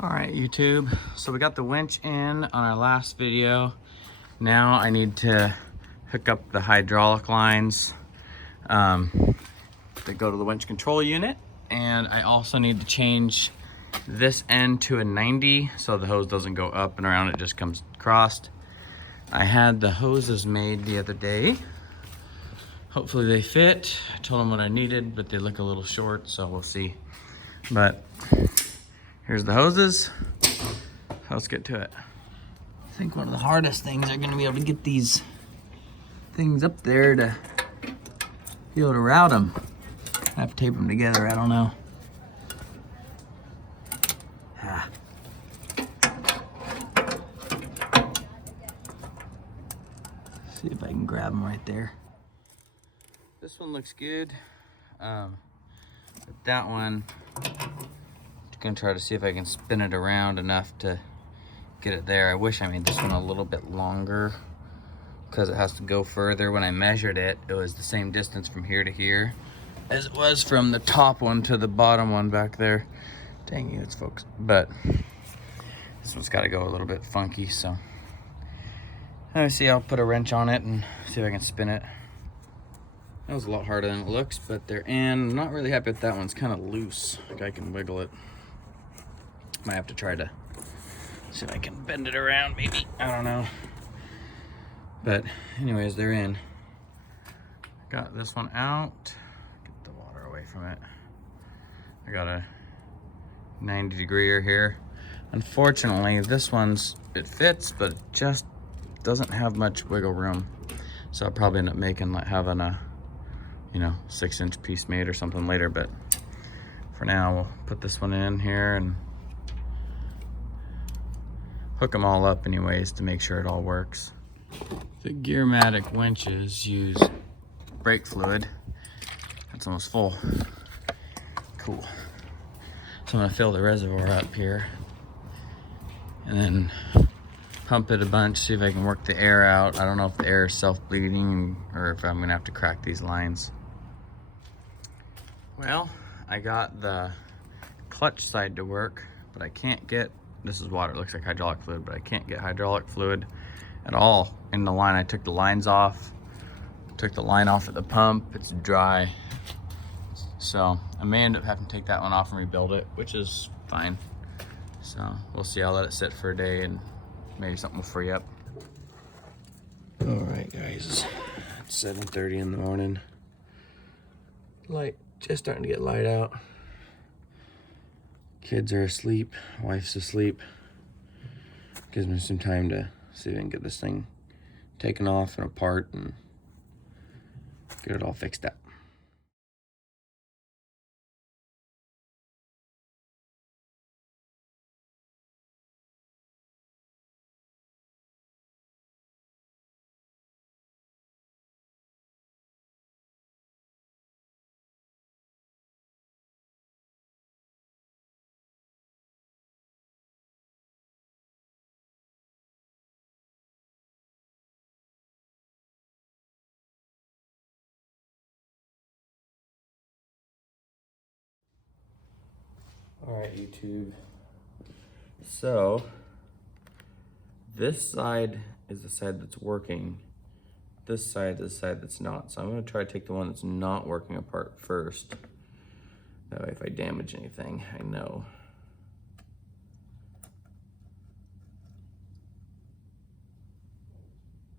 All right, YouTube. So we got the winch in on our last video. Now I need to hook up the hydraulic lines that go to the winch control unit. And I also need to change this end to a 90 so the hose doesn't go up and around, it just comes crossed. I had the hoses made the other day. Hopefully they fit. I told them what I needed, but they look a little short, so we'll see. But here's the hoses. Let's get to it. I think one of the hardest things are gonna be able to get these things up there to be able to route them. I have to tape them together, I don't know. See if I can grab them right there. This one looks good. But that one, I'm gonna try to see if I can spin it around enough to get it there. I wish I made this one a little bit longer because it has to go further. When I measured it, it was the same distance from here to here as it was from the top one to the bottom one back there. Dang you, it's folks. But this one's got to go a little bit funky, so let me see. I'll put a wrench on it and see if I can spin it. That was a lot harder than it looks, but they're in. I'm not really happy with that one. It's kind of loose. Like I can wiggle it. Might have to try to see if I can bend it around, maybe. I don't know. But anyways, they're in. Got this one out. Get the water away from it. I got a 90-degreer here. Unfortunately, this one's, it fits, but it just doesn't have much wiggle room. So I'll probably end up having a, 6-inch piece made or something later. But for now, we'll put this one in here and hook them all up anyways to make sure it all works. The Gearmatic winches use brake fluid. That's almost full. Cool. So I'm gonna fill the reservoir up here and then pump it a bunch, see if I can work the air out. I don't know if the air is self-bleeding or if I'm gonna have to crack these lines. Well, I got the clutch side to work, but I can't get, this is water, it looks like hydraulic fluid, but I can't get hydraulic fluid at all in the line. I took the lines off, took the line off at the pump, it's dry. So I may end up having to take that one off and rebuild it, which is fine. So we'll see, I'll let it sit for a day and maybe something will free up. All right guys, it's 7:30 in the morning. Light, just starting to get light out. Kids are asleep, wife's asleep. Gives me some time to see if I can get this thing taken off and apart and get it all fixed up. All right, YouTube. So this side is the side that's working. This side is the side that's not. So I'm gonna try to take the one that's not working apart first. That way if I damage anything, I know.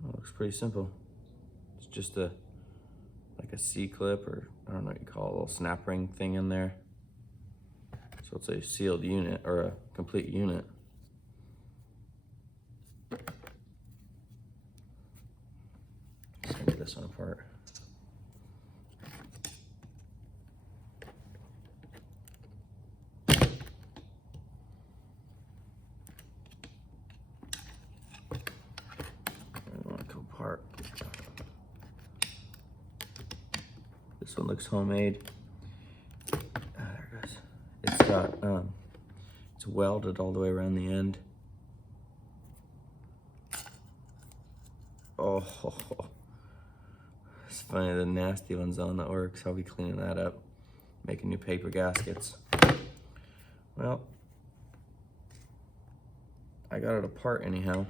Oh, looks pretty simple. It's just like a C-clip, or I don't know what you call it, a little snap ring thing in there. So it's a sealed unit, or a complete unit. Let's get this one apart. I want to come apart. This one looks homemade. There it goes. It's got, it's welded all the way around the end. Oh, it's funny, the nasty one's on that works. I'll be cleaning that up, making new paper gaskets. Well, I got it apart anyhow.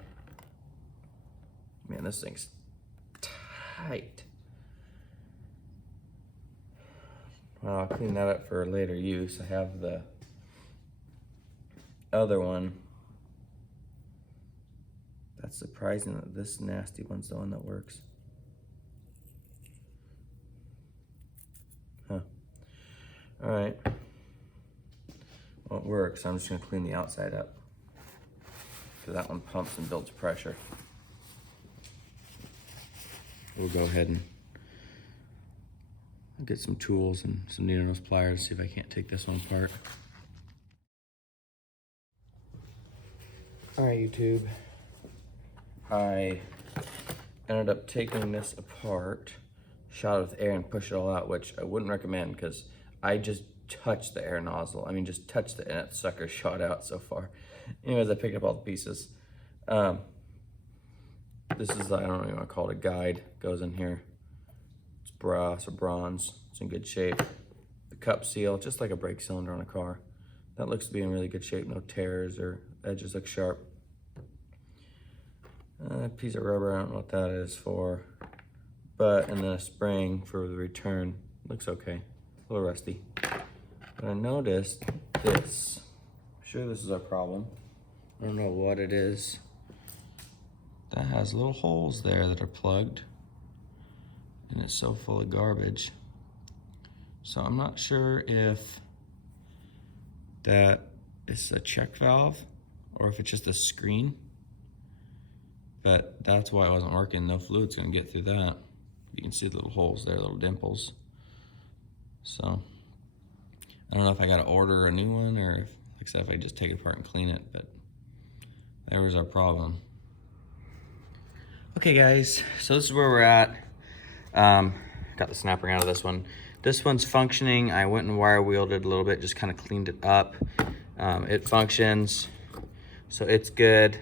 Man, this thing's tight. Well, I'll clean that up for later use. I have the other one. That's surprising that this nasty one's the one that works. Huh. All right. Well, it works. I'm just gonna clean the outside up, because that one pumps and builds pressure. We'll go ahead and get some tools and some needle nose pliers, see if I can't take this one apart. All right, YouTube. I ended up taking this apart, shot it with air and pushed it all out, which I wouldn't recommend because I just touched the air nozzle. I mean, just touched it and that sucker shot out so far. Anyways, I picked up all the pieces. This is, I don't know what you want to call it, a guide. Goes in here. It's brass or bronze. It's in good shape. The cup seal, just like a brake cylinder on a car. That looks to be in really good shape. No tears or edges look sharp. A piece of rubber, I don't know what that is for. And then a spring for the return. Looks okay. A little rusty. But I noticed this. I'm sure this is a problem. I don't know what it is. That has little holes there that are plugged. And it's so full of garbage. So I'm not sure if that is a check valve or if it's just a screen. But that's why it wasn't working. No fluid's gonna get through that. You can see the little holes there, little dimples. So I don't know if I gotta order a new one or if, like I said, if I just take it apart and clean it, but there was our problem. Okay guys, so this is where we're at. Got the snap ring out of this one. This one's functioning. I went and wire wheeled it a little bit, just kind of cleaned it up. It functions, so it's good.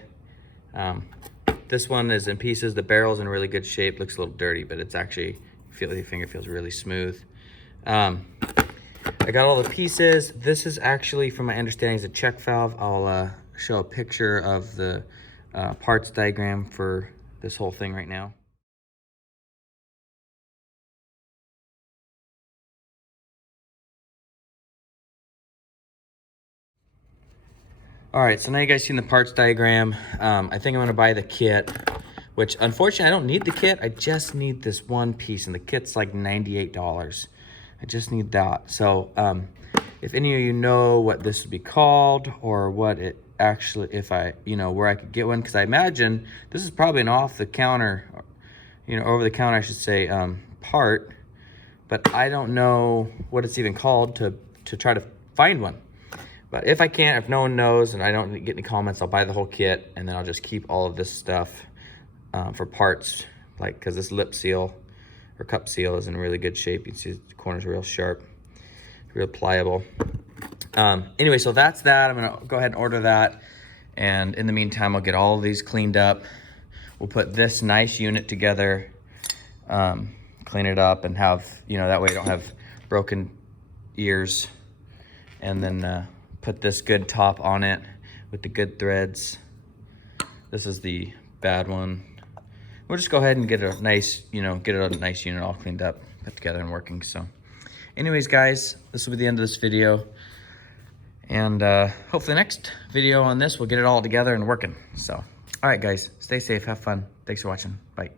This one is in pieces. The barrel's in really good shape. Looks a little dirty, but it's actually, your finger feels really smooth. I got all the pieces. This is actually, from my understanding, is a check valve. I'll show a picture of the parts diagram for this whole thing right now. All right, so now you guys seen the parts diagram. I think I'm gonna buy the kit, which unfortunately I don't need the kit. I just need this one piece, and the kit's like $98. I just need that. So if any of you know what this would be called or what it actually, if I, where I could get one, because I imagine this is probably an off-the-counter, over the counter, I should say, part, but I don't know what it's even called to try to find one. But if I can't, if no one knows and I don't get any comments, I'll buy the whole kit and then I'll just keep all of this stuff for parts, like, because this lip seal or cup seal is in really good shape. You can see the corners are real sharp, real pliable. Anyway, so that's that. I'm gonna go ahead and order that. And in the meantime, I'll get all of these cleaned up. We'll put this nice unit together, clean it up and have, that way you don't have broken ears. And then put this good top on it with the good threads. This is the bad one. We'll just go ahead and get a nice, get a nice unit all cleaned up, put together and working. So anyways, guys, this will be the end of this video. And hopefully the next video on this, we'll get it all together and working. So, all right, guys, stay safe, have fun. Thanks for watching. Bye.